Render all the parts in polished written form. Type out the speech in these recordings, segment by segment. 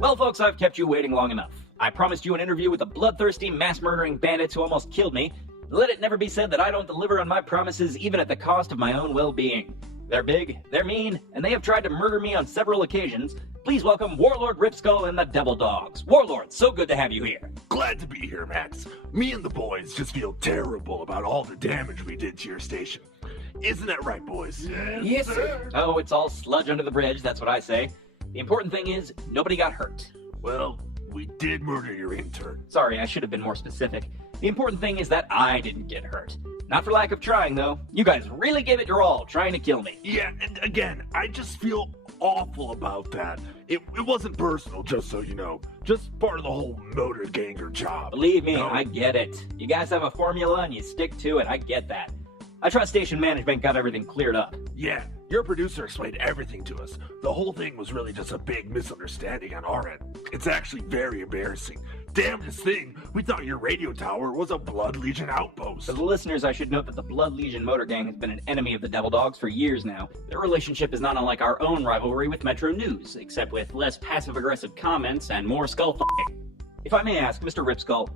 Well, folks, I've kept you waiting long enough. I promised you an interview with the bloodthirsty, mass-murdering bandits who almost killed me. Let it never be said that I don't deliver on my promises even at the cost of my own well-being. They're big, they're mean, and they have tried to murder me on several occasions. Please welcome Warlord Ripskull and the Devil Dogs. Warlord, so good to have you here. Glad to be here, Max. Me and the boys just feel terrible about all the damage we did to your station. Isn't that right, boys? Yes, sir. Oh, it's all sludge under the bridge, that's what I say. The important thing is, nobody got hurt. Well, we did murder your intern. Sorry, I should have been more specific. The important thing is that I didn't get hurt. Not for lack of trying, though. You guys really gave it your all, trying to kill me. Yeah, and again, I just feel awful about that. It wasn't personal, just so you know. Just part of the whole motor ganger job. Believe me, No? I get it. You guys have a formula and you stick to it, I get that. I trust station management got everything cleared up. Yeah, your producer explained everything to us. The whole thing was really just a big misunderstanding on our end. It's actually very embarrassing. Damnedest thing, we thought your radio tower was a Blood Legion outpost. For the listeners, I should note that the Blood Legion Motor Gang has been an enemy of the Devil Dogs for years now. Their relationship is not unlike our own rivalry with Metro News, except with less passive-aggressive comments and more skull-fucking. If I may ask, Mr. Ripskull,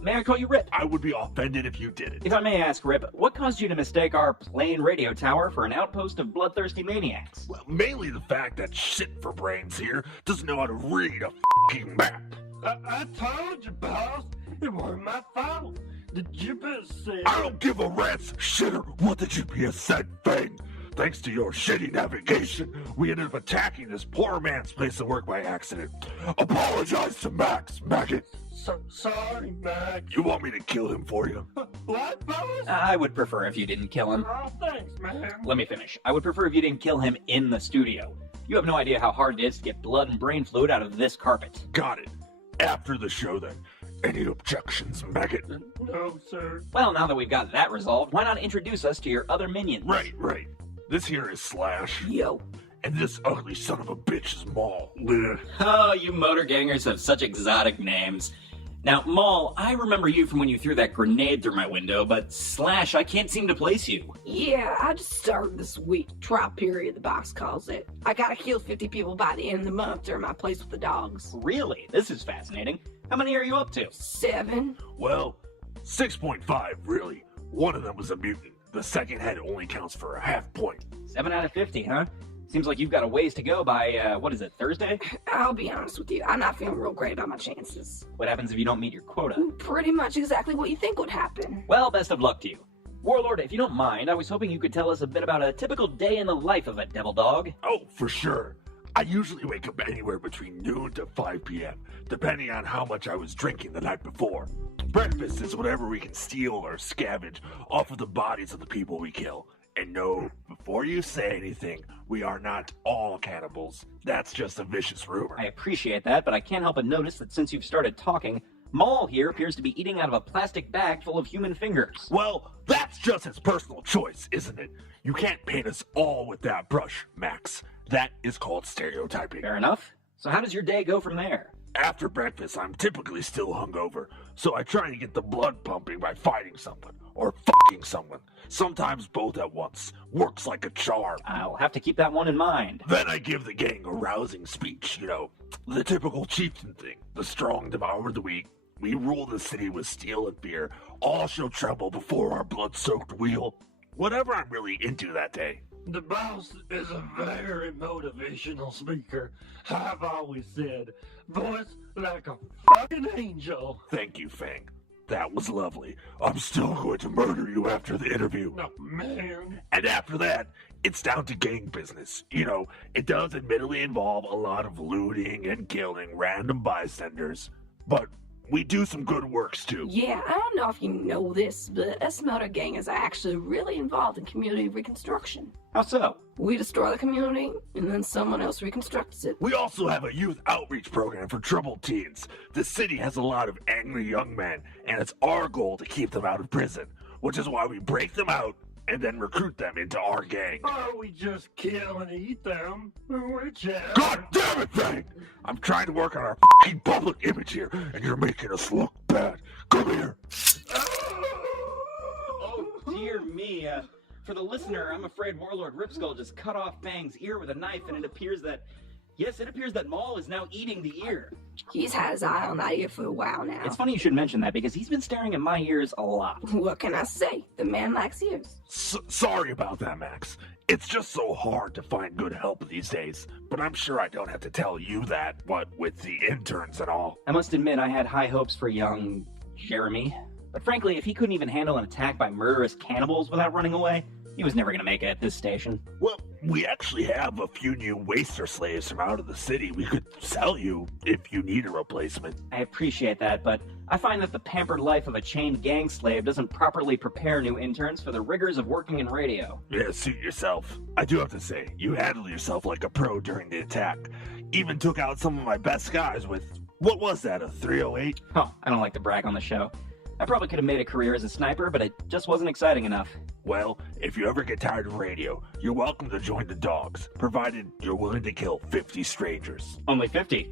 may I call you Rip? I would be offended if you did it. If I may ask, Rip, what caused you to mistake our plain radio tower for an outpost of bloodthirsty maniacs? Well, mainly the fact that shit for brains here doesn't know how to read a fucking map. I told you, boss. It wasn't my fault. The GPS said... I don't give a rat's shitter what the GPS said, Fang. Thanks to your shitty navigation, we ended up attacking this poor man's place of work by accident. Apologize to Max, maggot. Sorry, Max. You want me to kill him for you? What, boss? I would prefer if you didn't kill him. Oh, thanks, man. Let me finish. I would prefer if you didn't kill him in the studio. You have no idea how hard it is to get blood and brain fluid out of this carpet. Got it. After the show, then. Any objections, maggot? No, sir. Well, now that we've got that resolved, why not introduce us to your other minions? Right. This here is Slash. Yo. And this ugly son of a bitch is Maul. Blech. Oh, you motor gangers have such exotic names. Now, Maul, I remember you from when you threw that grenade through my window, but Slash, I can't seem to place you. Yeah, I just started this week. Trial period, the box calls it. I gotta kill 50 people by the end of the month to earn my place with the dogs. Really? This is fascinating. How many are you up to? 7. Well, 6.5, really. One of them was a mutant. The second head only counts for a half point. 7 out of 50, huh? Seems like you've got a ways to go by, what is it, Thursday? I'll be honest with you, I'm not feeling real great about my chances. What happens if you don't meet your quota? Pretty much exactly what you think would happen. Well, best of luck to you. Warlord, if you don't mind, I was hoping you could tell us a bit about a typical day in the life of a devil dog. Oh, for sure. I usually wake up anywhere between noon to 5 p.m., depending on how much I was drinking the night before. Breakfast is whatever we can steal or scavenge off of the bodies of the people we kill. And no, before you say anything, we are not all cannibals. That's just a vicious rumor. I appreciate that, but I can't help but notice that since you've started talking, Maul here appears to be eating out of a plastic bag full of human fingers. Well, that's just his personal choice, isn't it? You can't paint us all with that brush, Max. That is called stereotyping. Fair enough. So how does your day go from there? After breakfast, I'm typically still hungover, so I try to get the blood pumping by fighting someone, or fucking someone. Sometimes both at once. Works like a charm. I'll have to keep that one in mind. Then I give the gang a rousing speech, you know, the typical chieftain thing. The strong devour the weak. We rule the city with steel and fear. All shall tremble before our blood-soaked wheel. Whatever I'm really into that day. The boss is a very motivational speaker. I've always said, voice like a fucking angel. Thank you, Fang. That was lovely. I'm still going to murder you after the interview. No, man. And after that, it's down to gang business. You know, it does admittedly involve a lot of looting and killing random bystanders. But we do some good works, too. Yeah, I don't know if you know this, but us motor gang is actually really involved in community reconstruction. How so? We destroy the community, and then someone else reconstructs it. We also have a youth outreach program for troubled teens. The city has a lot of angry young men, and it's our goal to keep them out of prison, which is why we break them out and then recruit them into our gang. Or we just kill and eat them. Whichever. God damn it, Fang! I'm trying to work on our fucking public image here, and you're making us look bad. Come here. Oh, dear me. For the listener, I'm afraid Warlord Ripskull just cut off Fang's ear with a knife, and it appears that Yes, it appears that Maul is now eating the ear. He's had his eye on that ear for a while now. It's funny you should mention that because he's been staring at my ears a lot. What can I say? The man likes ears. Sorry about that, Max. It's just so hard to find good help these days. But I'm sure I don't have to tell you that, what with the interns and all. I must admit I had high hopes for young Jeremy. But frankly, if he couldn't even handle an attack by murderous cannibals without running away, he was never going to make it at this station. Well, we actually have a few new waster slaves from out of the city we could sell you if you need a replacement. I appreciate that, but I find that the pampered life of a chained gang slave doesn't properly prepare new interns for the rigors of working in radio. Yeah, suit yourself. I do have to say, you handled yourself like a pro during the attack. Even took out some of my best guys with, what was that, a 308? Oh, I don't like to brag on the show. I probably could have made a career as a sniper, but it just wasn't exciting enough. Well, if you ever get tired of radio, you're welcome to join the dogs, provided you're willing to kill 50 strangers. Only 50.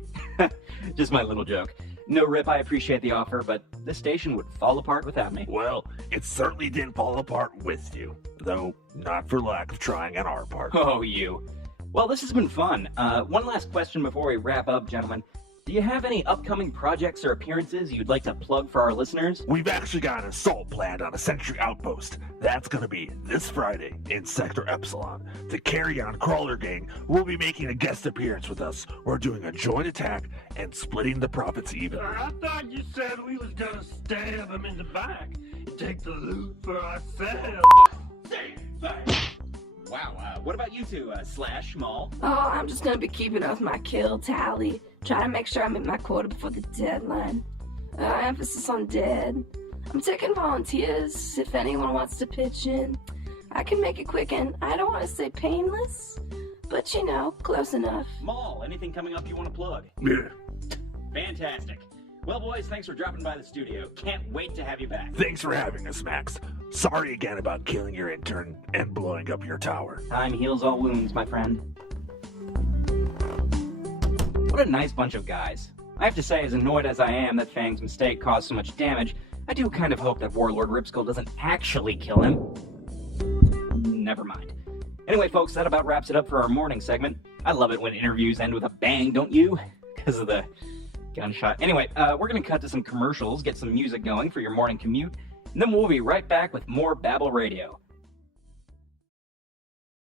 Just my little joke. No, Rip, I appreciate the offer, but this station would fall apart without me. Well, it certainly didn't fall apart with you, though not for lack of trying on our part. Oh, you. Well, this has been fun. One last question before we wrap up, gentlemen. Do you have any upcoming projects or appearances you'd like to plug for our listeners? We've actually got an assault planned on a sentry outpost. That's going to be this Friday in Sector Epsilon. The Carry On Crawler Gang will be making a guest appearance with us. We're doing a joint attack and splitting the profits even. I thought you said we was gonna stab him in the back and take the loot for ourselves. Wow, what about you two, Slash, Maul? Oh, I'm just gonna be keeping up with my kill tally. Trying to make sure I meet my quota before the deadline. Emphasis on dead. I'm taking volunteers if anyone wants to pitch in. I can make it quick and I don't want to say painless, but you know, close enough. Maul, anything coming up you want to plug? Yeah. Fantastic. Well, boys, thanks for dropping by the studio. Can't wait to have you back. Thanks for having us, Max. Sorry again about killing your intern and blowing up your tower. Time heals all wounds, my friend. What a nice bunch of guys. I have to say, as annoyed as I am that Fang's mistake caused so much damage, I do kind of hope that Warlord Ripskull doesn't actually kill him. Never mind. Anyway, folks, that about wraps it up for our morning segment. I love it when interviews end with a bang, don't you? Because of the gunshot. Anyway, we're going to cut to some commercials, get some music going for your morning commute, and then we'll be right back with more Babble Radio.